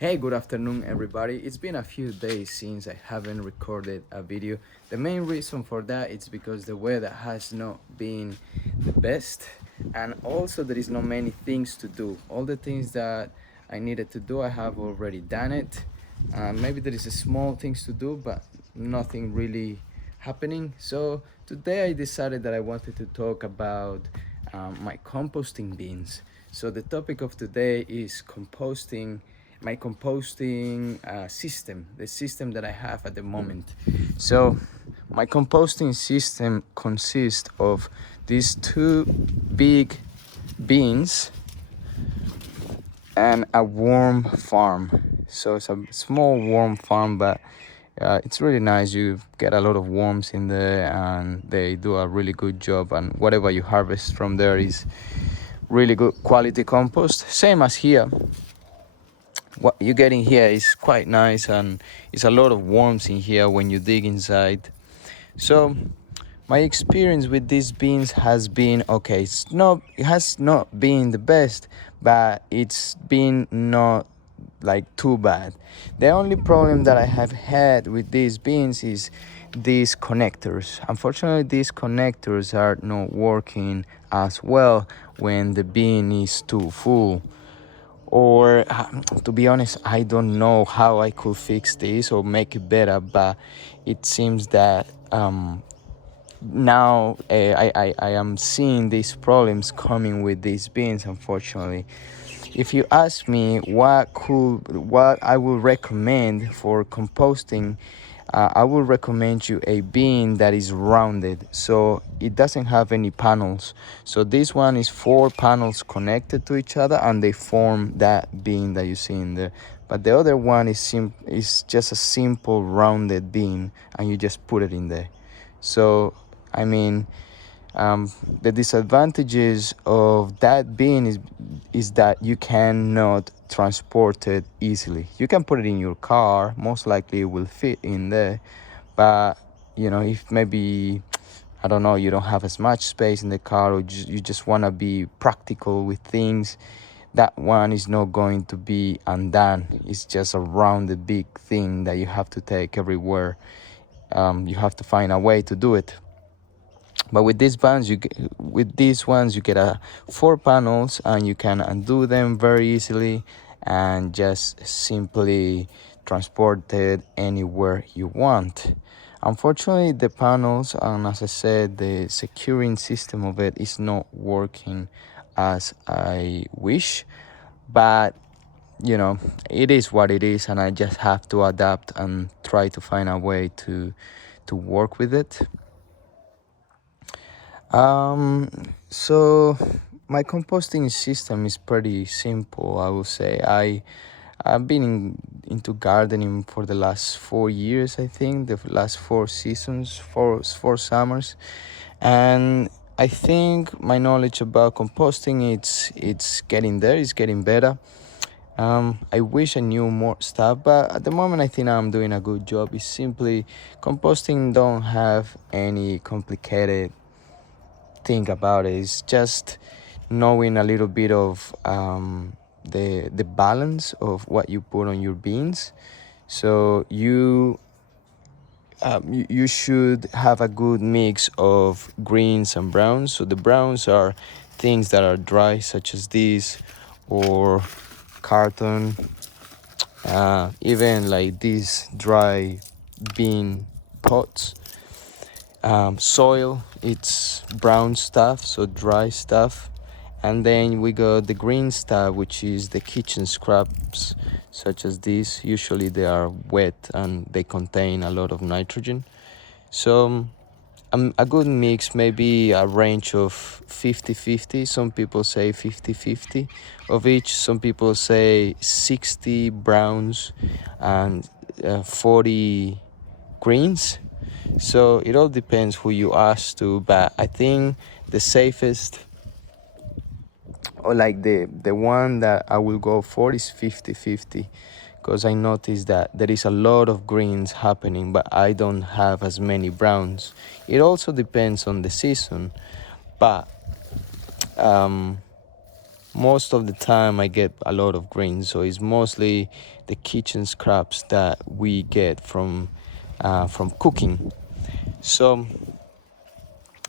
Hey, good afternoon, everybody. It's been a few days since I haven't recorded a video. The main reason for that is because the weather has not been the best, and also there is not many things to do. All the things that I needed to do, I have already done it. Maybe there is a small things to do, but nothing really happening. So today I decided that I wanted to talk about my composting bins. So the topic of today is composting, my composting system, the system that I have at the moment. So my composting system consists of these two big bins and a worm farm. So it's a small worm farm, but it's really nice. You get a lot of worms in there, and they do a really good job. And whatever you harvest from there is really good quality compost. Same as here. What you get in here is quite nice, and it's a lot of worms in here when you dig inside. So my experience with these beans has been okay. It has not been the best, but it's been not like too bad. The only problem that I have had with these beans is these connectors. Unfortunately, these connectors are not working as well when the bean is too full. Or to be honest, I don't know how I could fix this or make it better, but it seems that now I am seeing these problems coming with these beans, unfortunately. If you ask me what I would recommend for composting, I would recommend you a bin that is rounded, so it doesn't have any panels. So this one is 4 panels connected to each other, and they form that bin that you see in there. But the other one is just a simple rounded bin, and you just put it in there. So I mean, the disadvantages of that bin is that you cannot transport it easily. You can put it in your car, most likely it will fit in there, but if maybe, I don't know, you don't have as much space in the car, or you just want to be practical with things, that one is not going to be undone. It's just a rounded big thing that you have to take everywhere. You have to find a way to do it. But with these ones you get 4 panels, and you can undo them very easily and just simply transport it anywhere you want. Unfortunately, the panels, and as I said, the securing system of it is not working as I wish, but it is what it is, and I just have to adapt and try to find a way to work with it. So my composting system is pretty simple, I will say. I've been into gardening for the last 4 years, I think, the last 4 seasons, four summers, and I think my knowledge about composting it's getting there, it's getting better. I wish I knew more stuff, but at the moment I think I'm doing a good job. It's simply composting don't have any complicated think about it. It's just knowing a little bit of the balance of what you put on your beans. So you should have a good mix of greens and browns. So the browns are things that are dry, such as these, or carton, even like these dry bean pots. Soil, it's brown stuff, so dry stuff. And then we got the green stuff, which is the kitchen scraps, such as these. Usually they are wet and they contain a lot of nitrogen. So a good mix, maybe a range of 50-50. Some people say 50-50 of each. Some people say 60 browns and 40 greens. So it all depends who you ask to, but I think the safest, or like the one that I will go for, is 50-50, because I noticed that there is a lot of greens happening, but I don't have as many browns. It also depends on the season, but most of the time I get a lot of greens, so it's mostly the kitchen scraps that we get from cooking. So,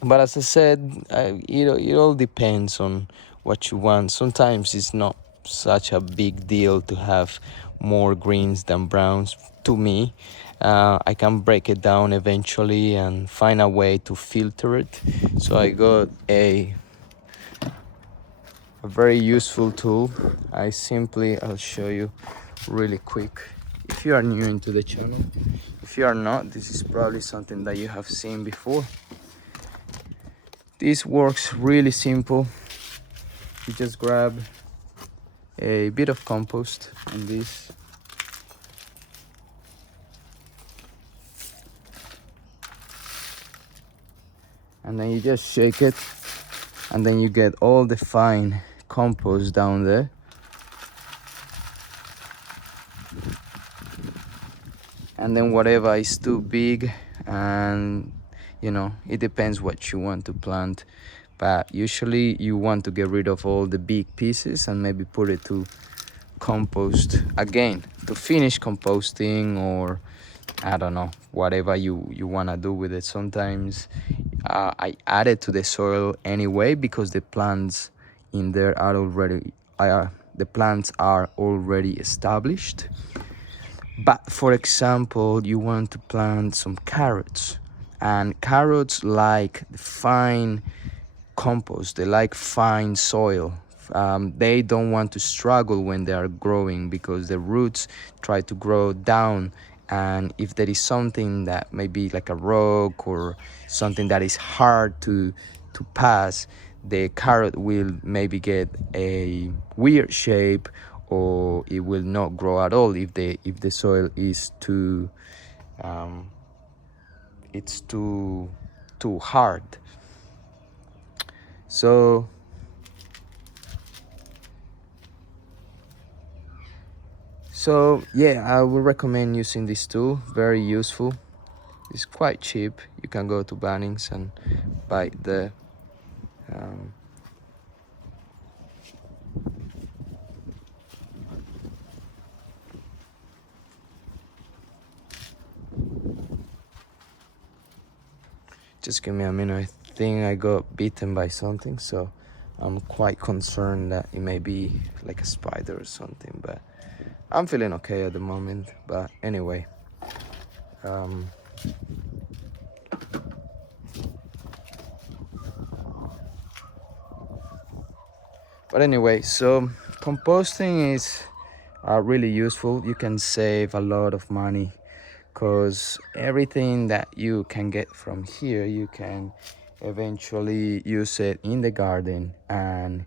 but as I said, it all depends on what you want. Sometimes it's not such a big deal to have more greens than browns. To me, I can break it down eventually and find a way to filter it. So I got a very useful tool. I'll show you really quick. If you are new into the channel, if you are not, this is probably something that you have seen before. This works really simple. You just grab a bit of compost and this, and then you just shake it, and then you get all the fine compost down there. And then whatever is too big, and it depends what you want to plant, but usually you want to get rid of all the big pieces and maybe put it to compost again to finish composting, or I don't know, whatever you want to do with it. Sometimes I add it to the soil anyway because the plants in there are already established. But for example, you want to plant some carrots, and carrots like fine compost, they like fine soil. They don't want to struggle when they are growing because the roots try to grow down, and if there is something that maybe like a rock or something that is hard to pass, the carrot will maybe get a weird shape, or it will not grow at all if the soil is too it's too hard. So yeah, I would recommend using this tool. Very useful. It's quite cheap. You can go to Bunnings and buy the just give me a minute. I think I got bitten by something, so I'm quite concerned that it may be like a spider or something, but I'm feeling okay at the moment. But anyway, so composting is really useful. You can save a lot of money because everything that you can get from here, you can eventually use it in the garden and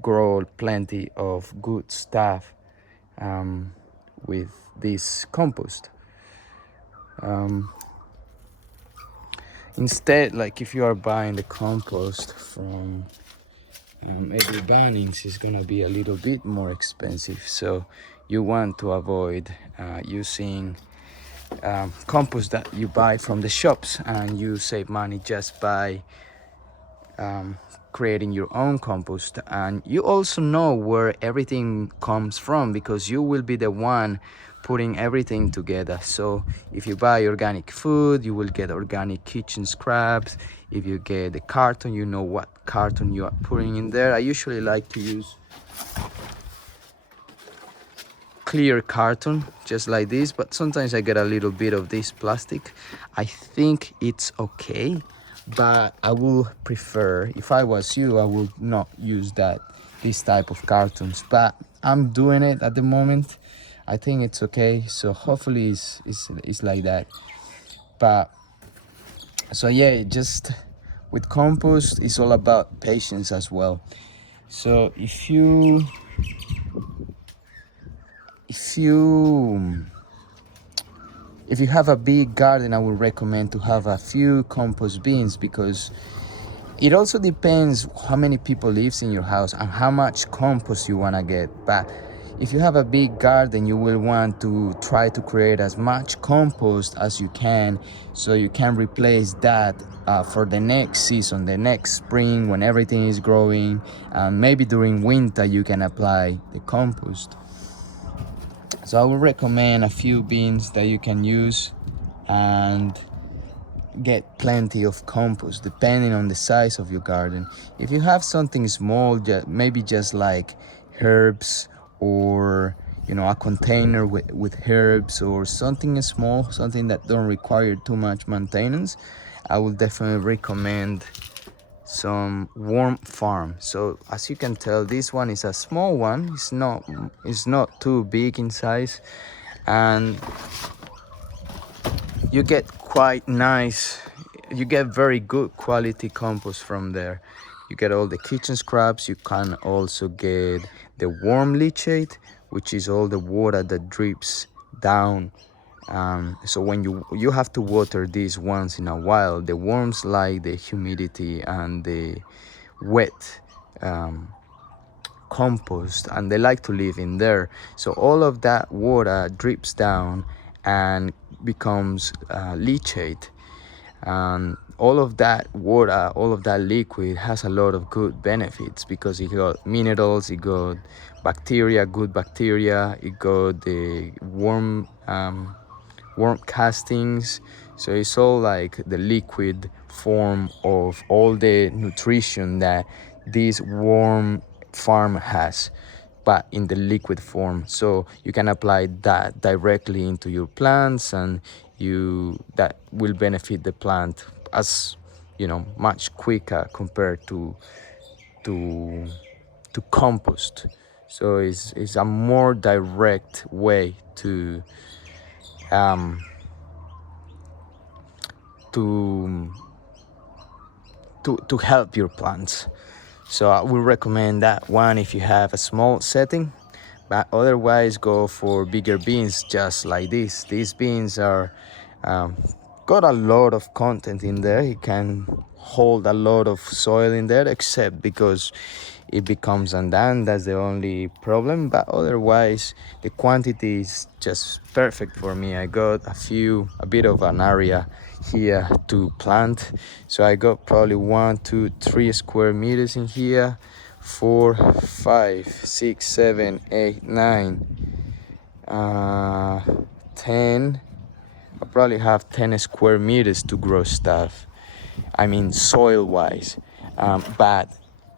grow plenty of good stuff with this compost. Instead, like if you are buying the compost from every Bunnings, is gonna be a little bit more expensive, so you want to avoid using compost that you buy from the shops, and you save money just by creating your own compost. And you also know where everything comes from because you will be the one putting everything together. So if you buy organic food, you will get organic kitchen scraps. If you get the carton, you know what carton you are putting in there. I usually like to use clear carton just like this, but sometimes I get a little bit of this plastic. I think it's okay, but I will prefer, if I was you, I would not use this type of cartons, but I'm doing it at the moment. I think it's okay, so hopefully it's like that. But so yeah, just with compost, it's all about patience as well. So if you have a big garden, I would recommend to have a few compost bins, because it also depends how many people lives in your house and how much compost you want to get. But If you have a big garden, you will want to try to create as much compost as you can, so you can replace that for the next season, the next spring, when everything is growing. Maybe during winter you can apply the compost. So I would recommend a few bins that you can use and get plenty of compost depending on the size of your garden. If you have something small, maybe just like herbs, or a container with herbs, or something small, something that don't require too much maintenance, I would definitely recommend some worm farm. So as you can tell, this one is a small one. It's not too big in size, and you get very good quality compost from there. You get all the kitchen scraps. You can also get the worm leachate, which is all the water that drips down. So when you have to water these once in a while, the worms like the humidity and the wet compost, and they like to live in there. So all of that water drips down and becomes leachate, and all of that water, all of that liquid has a lot of good benefits, because it got minerals, it got bacteria, good bacteria, it got the worm castings. So it's all like the liquid form of all the nutrition that this worm farm has, but in the liquid form. So you can apply that directly into your plants, and that will benefit the plant as much quicker compared to compost. So it's a more direct way um, to to help your plants. So I would recommend that one if you have a small setting, but otherwise go for bigger bins just like this. These bins are um, got a lot of content in there. It can hold a lot of soil in there, except because it becomes undone. That's the only problem, but otherwise the quantity is just perfect for me. I got a bit of an area here to plant, so I got probably 1, 2, 3 square meters in here. 4, 5, 6, 7, 8, 9, 10. I probably have 10 square meters to grow stuff, I mean soil wise. But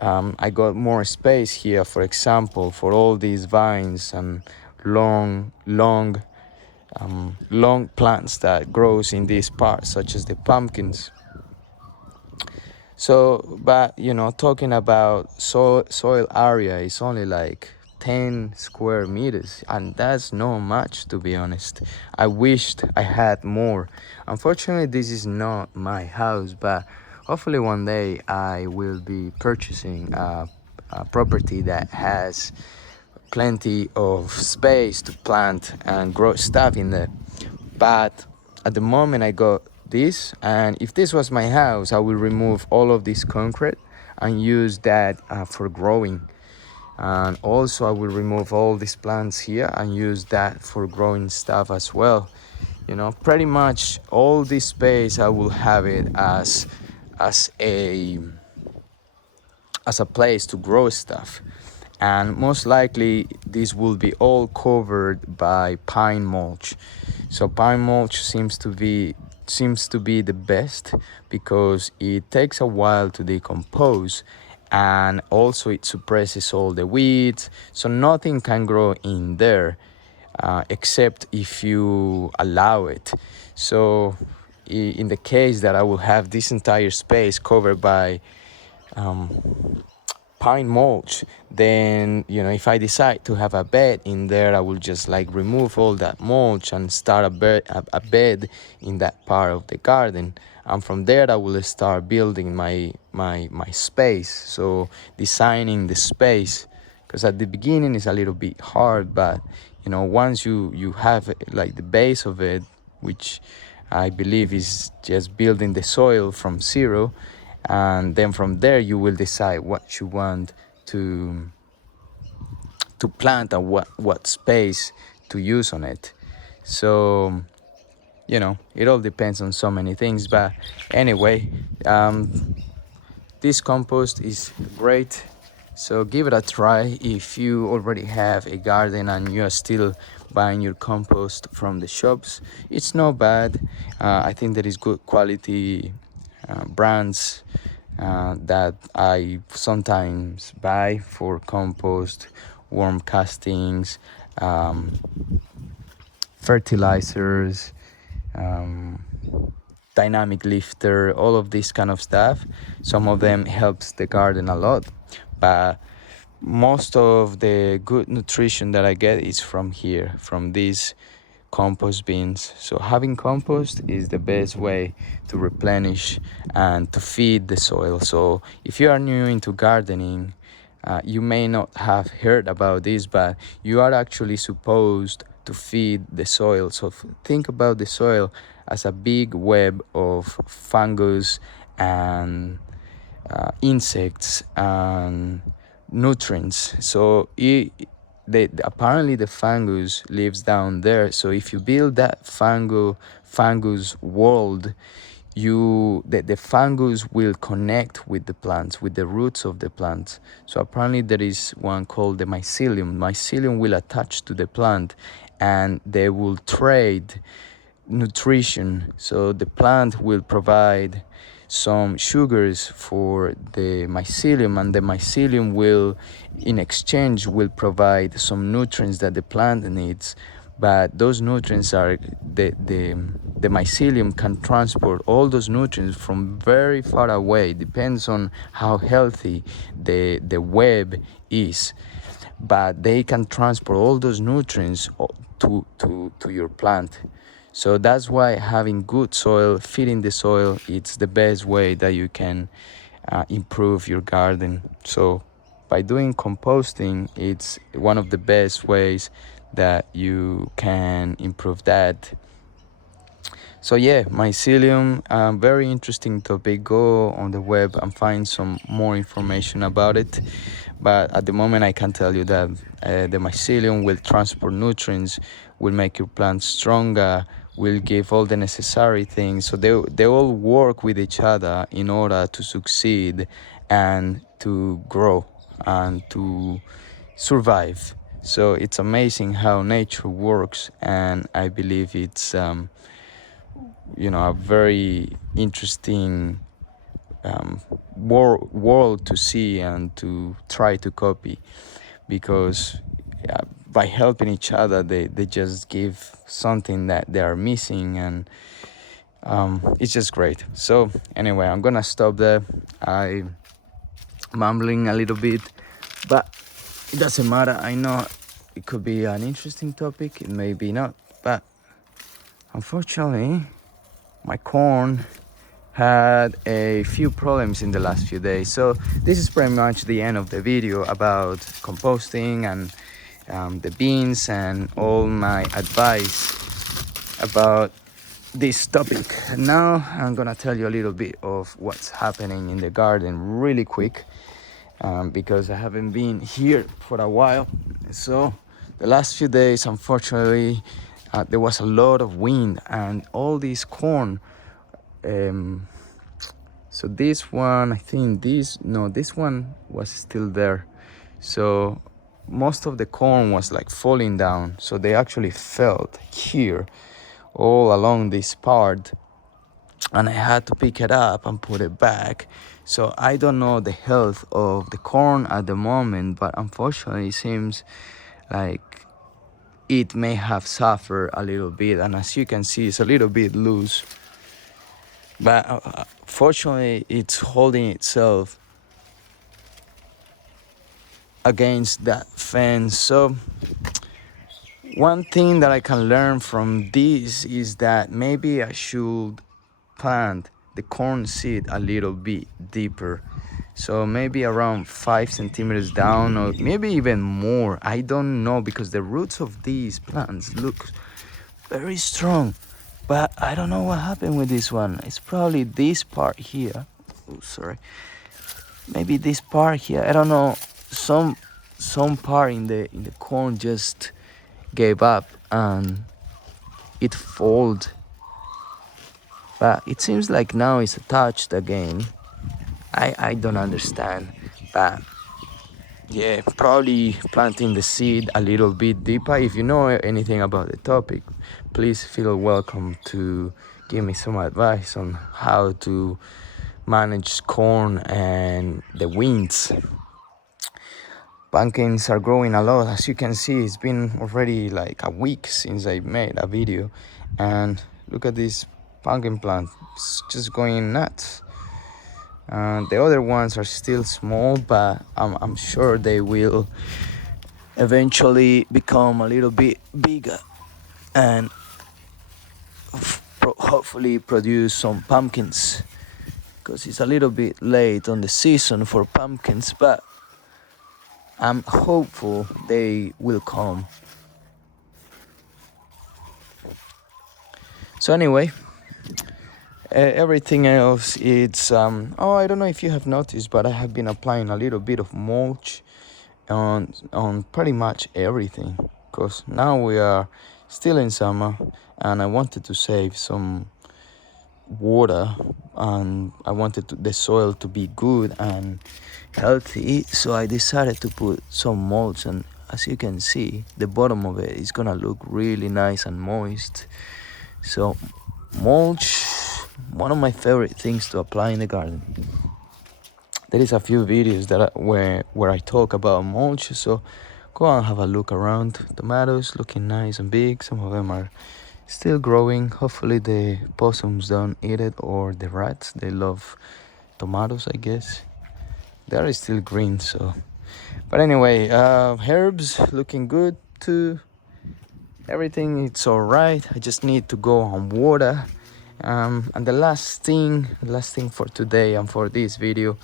I got more space here, for example, for all these vines and long plants that grows in this part, such as the pumpkins. So, but talking about soil area, is only like 10 square meters, and that's not much, to be honest. I wished I had more. Unfortunately, this is not my house, but hopefully one day I will be purchasing a property that has plenty of space to plant and grow stuff in there. But at the moment I got this, and if this was my house, I will remove all of this concrete and use that for growing. And also I will remove all these plants here and use that for growing stuff as well. Pretty much all this space I will have it as a place to grow stuff. And most likely this will be all covered by pine mulch. So pine mulch seems to be the best, because it takes a while to decompose, and also it suppresses all the weeds, so nothing can grow in there except if you allow it. So in the case that I will have this entire space covered by pine mulch, then if I decide to have a bed in there, I will just like remove all that mulch and start a bed in that part of the garden, and from there I will start building my space. So designing the space, because at the beginning it's a little bit hard, but once you have like the base of it, which I believe is just building the soil from zero, and then from there you will decide what you want to to plant and what space to use on it. So it all depends on so many things. But anyway, this compost is great, so give it a try. If you already have a garden and you are still buying your compost from the shops, it's not bad. I think there is good quality brands that I sometimes buy for compost, worm castings, fertilizers, um, dynamic lifter, all of this kind of stuff. Some of them helps the garden a lot, but most of the good nutrition that I get is from here, from these compost bins. So having compost is the best way to replenish and to feed the soil. So if you are new into gardening, you may not have heard about this, but you are actually supposed to feed the soil. So think about the soil as a big web of fungus and insects and nutrients. So apparently the fungus lives down there. So if you build that fungus world, the fungus will connect with the plants, with the roots of the plants. So apparently there is one called the mycelium will attach to the plant and they will trade nutrition. So the plant will provide some sugars for the mycelium, and the mycelium will in exchange will provide some nutrients that the plant needs. But those nutrients are the mycelium can transport all those nutrients from very far away. Depends on how healthy the web is, but they can transport all those nutrients to your plant. So that's why having good soil, feeding the soil, it's the best way that you can improve your garden. So by doing composting, it's one of the best ways that you can improve that. So yeah, mycelium, very interesting topic. Go on the web and find some more information about it. But at the moment, I can tell you that the mycelium will transport nutrients, will make your plant stronger, will give all the necessary things. So they all work with each other in order to succeed and to grow and to survive. So it's amazing how nature works, and I believe it's a very interesting world to see and to try to copy, because by helping each other they just give something that they are missing, and it's just great. So anyway, I'm gonna stop there. I'm mumbling a little bit, but it doesn't matter. I know it could be an interesting topic, it may be not, but unfortunately my corn had a few problems in the last few days. So this is pretty much the end of the video about composting and the beans and all my advice about this topic. Now I'm gonna tell you a little bit of what's happening in the garden really quick, because I haven't been here for a while. So the last few days, unfortunately, there was a lot of wind and all this corn. So this one, I think this one was still there. So most of the corn was like falling down. So they actually fell here all along this part, and I had to pick it up and put it back. So I don't know the health of the corn at the moment, but unfortunately it seems like it may have suffered a little bit, and as you can see, it's a little bit loose. But fortunately, it's holding itself against that fence. So one thing that I can learn from this is that maybe I should plant the corn seed a little bit deeper. So maybe around 5 centimeters down, or maybe even more. I don't know, because the roots of these plants look very strong. But I don't know what happened with this one. It's probably this part here. Oh, sorry. Maybe this part here. I don't know. some part in the corn just gave up and it folded, but it seems like now it's attached again. I don't understand, but yeah, probably planting the seed a little bit deeper. If you know anything about the topic, please feel welcome to give me some advice on how to manage corn and the winds. Pumpkins are growing a lot. As you can see, it's been already like a week since I made a video, and look at this pumpkin plant. It's just going nuts. The other ones are still small, but I'm sure they will eventually become a little bit bigger and hopefully produce some pumpkins, because it's a little bit late on the season for pumpkins, but I'm hopeful they will come. So anyway, everything else, it's I don't know if you have noticed, but I have been applying a little bit of mulch on pretty much everything, because now we are still in summer and I wanted to save some water, and I wanted the soil to be good and healthy, so I decided to put some mulch, and as you can see, the bottom of it is gonna look really nice and moist. So mulch, one of my favorite things to apply in the garden. There is a few videos where I talk about mulch, so go and have a look around. Tomatoes looking nice and big. Some of them are still growing. Hopefully the possums don't eat it, or the rats. They love tomatoes, I guess. They are still green, so. But anyway, herbs looking good too. Everything it's all right. I just need to go on water. And the last thing for today and for this video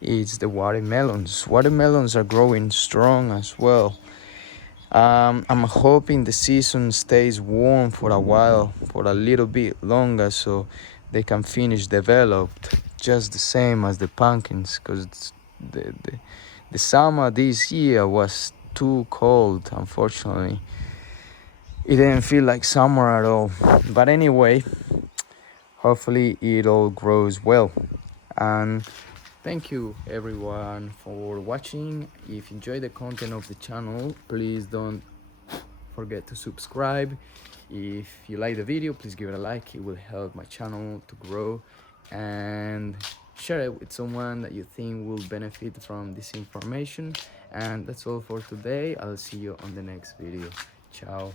is the watermelons. Watermelons are growing strong as well. I'm hoping the season stays warm for a while, for a little bit longer, so they can finish developed just the same as the pumpkins, because the summer this year was too cold. Unfortunately, it didn't feel like summer at all. But anyway, hopefully it all grows well. And thank you everyone for watching. If you enjoy the content of the channel, please don't forget to subscribe. If you like the video, please give it a like. It will help my channel to grow, and share it with someone that you think will benefit from this information. And that's all for today. I'll see you on the next video. Ciao.